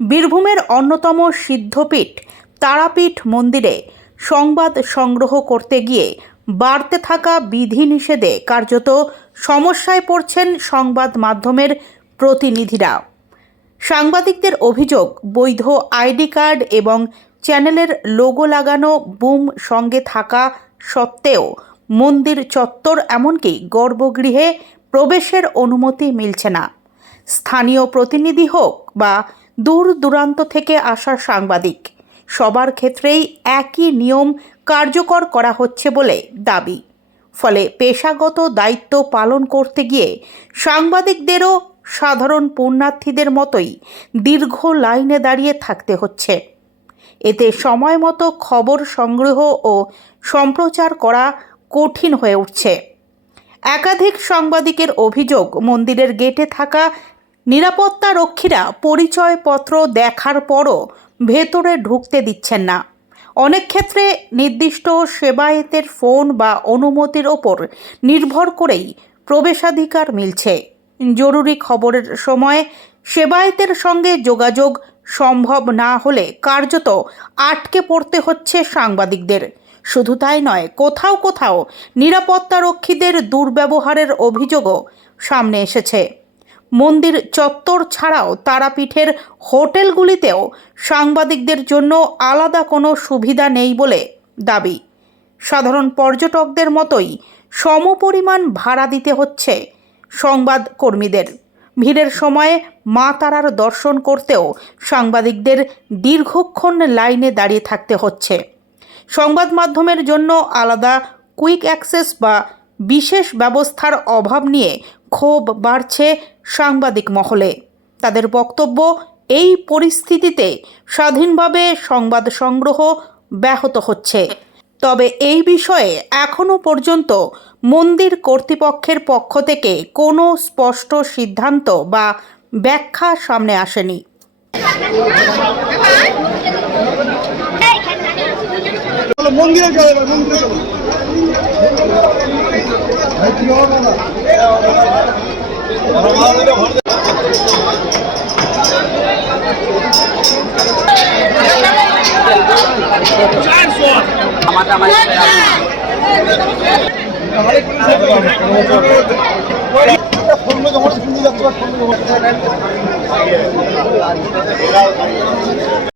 বীরভূমের অন্যতম সিদ্ধপীঠ তারাপীঠ মন্দিরে সংবাদ সংগ্রহ করতে গিয়ে বাড়তে থাকা বিধিনিষেধে কার্যত সমস্যায় পড়ছেন সংবাদ মাধ্যমের প্রতিনিধিরা। সাংবাদিকদের অভিযোগ, বৈধ আইডি কার্ড এবং চ্যানেলের লোগো লাগানো বুম সঙ্গে থাকা সত্ত্বেও মন্দির চত্বর এমনকি গর্ভগৃহে প্রবেশের অনুমতি মিলছে না। স্থানীয় প্রতিনিধি হোক বা দূর দূরান্ত থেকে আসা সাংবাদিক, সবার ক্ষেত্রেই একই নিয়ম কার্যকর করা হচ্ছে বলে দাবি। ফলে পেশাগত দায়িত্ব পালন করতে গিয়ে সাংবাদিকদেরও সাধারণ পুণ্যার্থীদের মতোই দীর্ঘ লাইনে দাঁড়িয়ে থাকতে হচ্ছে। এতে সময় মতো খবর সংগ্রহ ও সম্প্রচার করা কঠিন হয়ে উঠছে। একাধিক সাংবাদিকের অভিযোগ, মন্দিরের গেটে থাকা নিরাপত্তারক্ষীরা পরিচয়পত্র দেখার পরও ভেতরে ঢুকতে দিচ্ছেন না। অনেক ক্ষেত্রে নির্দিষ্ট সেবায়েতের ফোন বা অনুমতির ওপর নির্ভর করেই প্রবেশাধিকার মিলছে। জরুরি খবরের সময় সেবায়েতের সঙ্গে যোগাযোগ সম্ভব না হলে কার্যত আটকে পড়তে হচ্ছে সাংবাদিকদের। শুধু তাই নয়, কোথাও কোথাও নিরাপত্তারক্ষীদের দুর্ব্যবহারের অভিযোগও সামনে এসেছে। মন্দির চত্বর ছাড়াও তারাপীঠের হোটেলগুলিতেও সাংবাদিকদের জন্য আলাদা কোনো সুবিধা নেই বলে দাবি। সাধারণ পর্যটকদের মতোই সমপরিমাণ ভাড়া দিতে হচ্ছে সংবাদ কর্মীদের। ভিড়ের সময়ে মা তারার দর্শন করতেও সাংবাদিকদের দীর্ঘক্ষণ লাইনে দাঁড়িয়ে থাকতে হচ্ছে। সংবাদ মাধ্যমের জন্য আলাদা কুইক অ্যাক্সেস বা বিশেষ ব্যবস্থার অভাব নিয়ে ক্ষোভ বাড়ছে সাংবাদিক মহলে। তাদের বক্তব্য, এই পরিস্থিতিতে স্বাধীনভাবে সংবাদ সংগ্রহ ব্যাহত হচ্ছে। তবে এই বিষয়ে এখনও পর্যন্ত মন্দির কর্তৃপক্ষের পক্ষ থেকে কোনো স্পষ্ট সিদ্ধান্ত বা ব্যাখ্যা সামনে আসেনি।